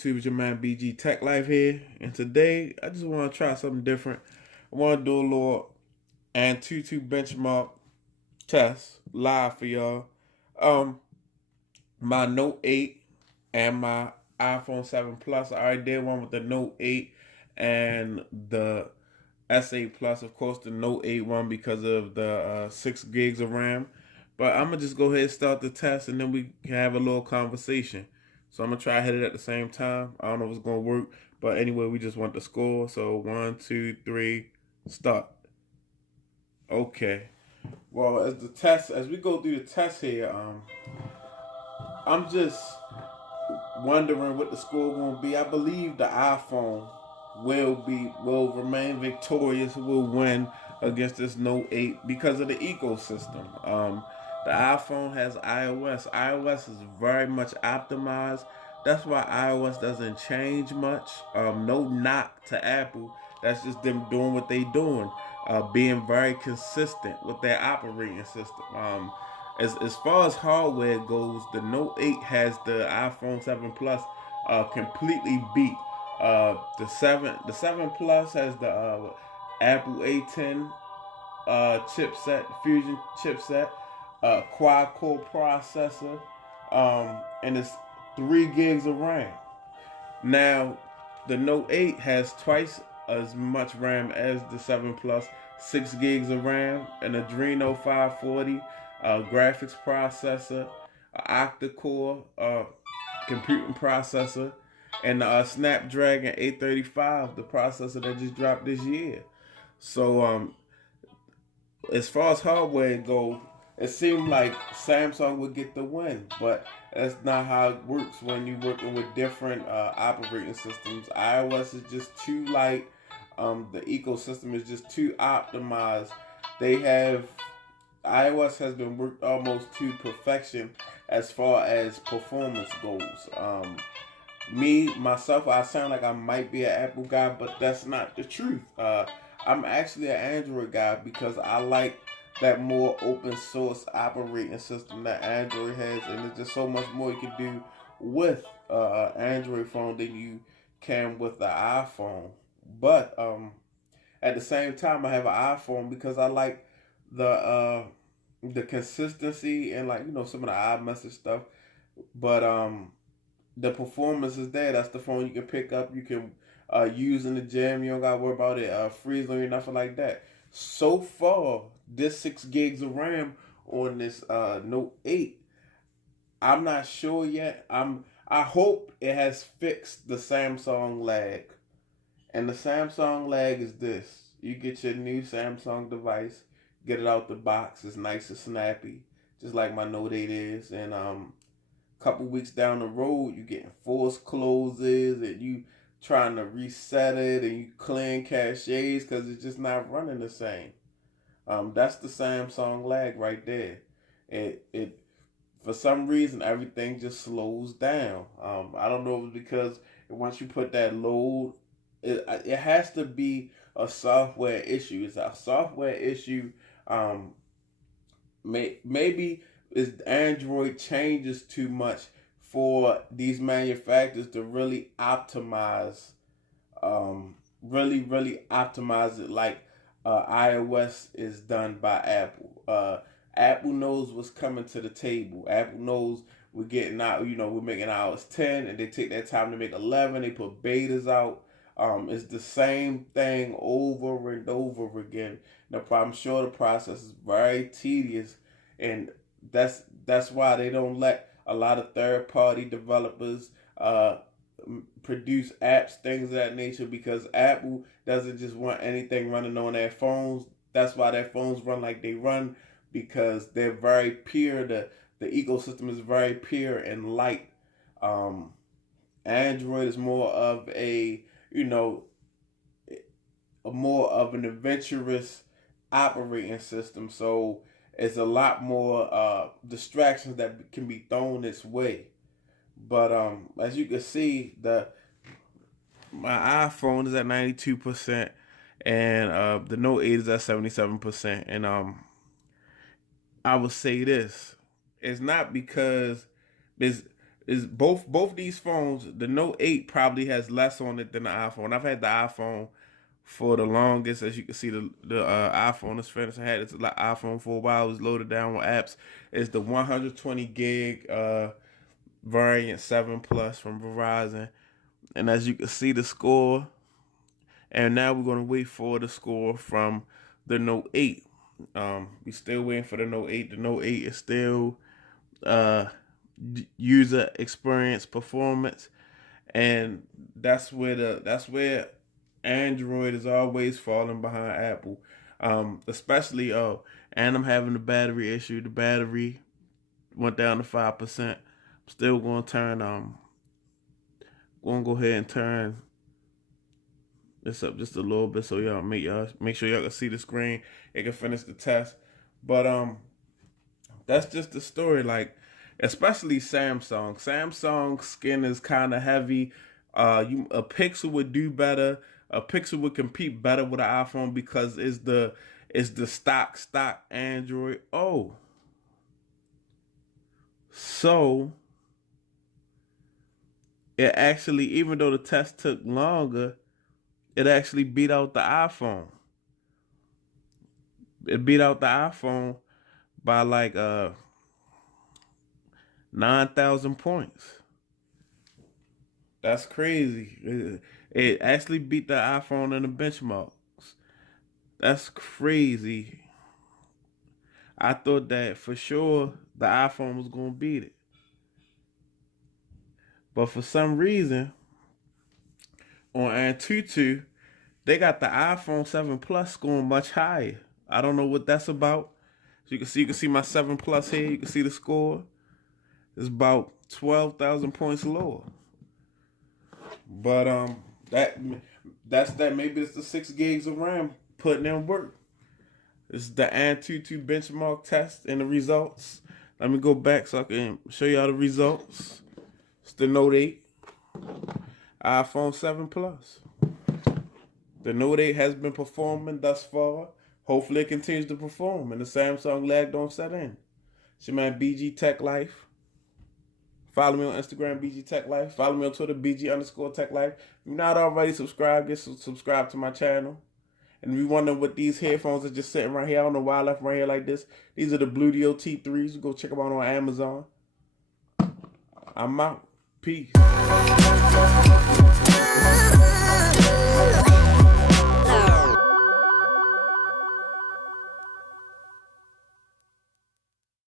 YouTube? It's your man BG Tech Life here, and today I just want to try something different. I want to do a little antutu benchmark test live for y'all. Um, my Note 8 and my iPhone 7 Plus. I already did one with the Note 8 and the S8 Plus. Of course, the Note 8 one because of the 6 gigs of RAM. But I'm gonna just go ahead and start the test, and then we can have a little conversation. So I'm gonna try to hit it at the same time. I don't know if it's gonna work, but anyway, we just want the score. So 1, 2, 3, start. Okay. Well, as we go through the test here, I'm just wondering what the score gonna be. I believe the iPhone will remain victorious, will win against this Note 8 because of the ecosystem. The iPhone has iOS. iOS is very much optimized. That's why iOS doesn't change much. No knock to Apple. That's just them doing what they doing, being very consistent with their operating system. As far as hardware goes, the Note 8 has the iPhone 7 Plus completely beat. The 7 Plus has the Apple A10 chipset, Fusion chipset, quad core processor, and it's 3 gigs of RAM. Now, the Note 8 has twice as much RAM as the 7 Plus, 6 gigs of RAM, an Adreno 540 graphics processor, octa-core computing processor, and the Snapdragon 835, the processor that just dropped this year. So, as far as hardware go, it seemed like Samsung would get the win, but that's not how it works when you're working with different operating systems. iOS is just too light. The ecosystem is just too optimized. They have iOS has been worked almost to perfection as far as performance goes. Me myself, I sound like I might be an Apple guy, but that's not the truth. I'm actually an Android guy because I like that more open source operating system that Android has, and there's just so much more you can do with an Android phone than you can with the iPhone. But at the same time, I have an iPhone because I like the consistency and, like, some of the iMessage stuff. But the performance is there. That's the phone you can pick up. You can use in the gym. You don't gotta worry about it freezing or nothing like that. So far, this 6 gigs of RAM on this Note 8, I'm not sure yet. I hope it has fixed the Samsung lag. And the Samsung lag is this. You get your new Samsung device, get it out the box. It's nice and snappy, just like my Note 8 is. And couple weeks down the road, you getting forced closes and you trying to reset it and you clearing caches because it's just not running the same. That's the Samsung lag right there. It for some reason everything just slows down. I don't know if it's because once you put that load, it has to be a software issue. It's a software issue. Maybe is Android changes too much for these manufacturers to really optimize, really optimize it like iOS is done by Apple. Apple knows what's coming to the table. Apple knows we're getting out. We're making iOS 10, and they take that time to make 11. They put betas out. It's the same thing over and over again. Now, I'm sure the process is very tedious, and that's why they don't let a lot of third party developers produce apps, things of that nature, because Apple doesn't just want anything running on their phones. That's why their phones run like they run, because they're very pure. The ecosystem is very pure and light. Android is more of more of an adventurous operating system. So it's a lot more distractions that can be thrown its way. But as you can see, my iPhone is at 92%, and the Note 8 is at 77%. And I would say this: it's not because there's is both these phones. The Note 8 probably has less on it than the iPhone. I've had the iPhone for the longest. As you can see, the iPhone is finished. I had this iPhone for a while. It was loaded down with apps. It's the 120 gig variant 7 Plus from Verizon. And as you can see, the score. And now we're gonna wait for the score from the Note 8. We still waiting for the Note 8. The Note 8 is still user experience performance, and that's where Android is always falling behind Apple, especially and I'm having a battery issue. The battery went down to 5%. I'm still going to go ahead and turn this up just a little bit so y'all make sure y'all can see the screen. It can finish the test, but that's just the story. Like, especially Samsung. Samsung's skin is kind of heavy. A Pixel would do better. A Pixel would compete better with an iPhone because it's the stock Android. Oh, so it actually, even though the test took longer, it actually beat out the iPhone. It beat out the iPhone by like 9,000 points. That's crazy. It actually beat the iPhone in the benchmarks. That's crazy. I thought that for sure the iPhone was going to beat it. But for some reason, on Antutu, they got the iPhone 7 Plus scoring much higher. I don't know what that's about. So you can see my 7 Plus here. You can see the score. It's about 12,000 points lower. But that's that. Maybe it's the 6 gigs of RAM putting in work. It's the Antutu benchmark test and the results. Let me go back so I can show y'all the results. It's the Note 8, iPhone 7 Plus. The Note 8 has been performing thus far. Hopefully it continues to perform and the Samsung lag don't set in. It's your man BG Tech Life. Follow me on Instagram, BG Tech Life. Follow me on Twitter, BG_Tech Life. If you're not already subscribed, get subscribe to my channel. And if you're wondering what these headphones are just sitting right here, I don't know why I left them right here like this. These are the Blue T3s. Go check them out on Amazon. I'm out. Peace.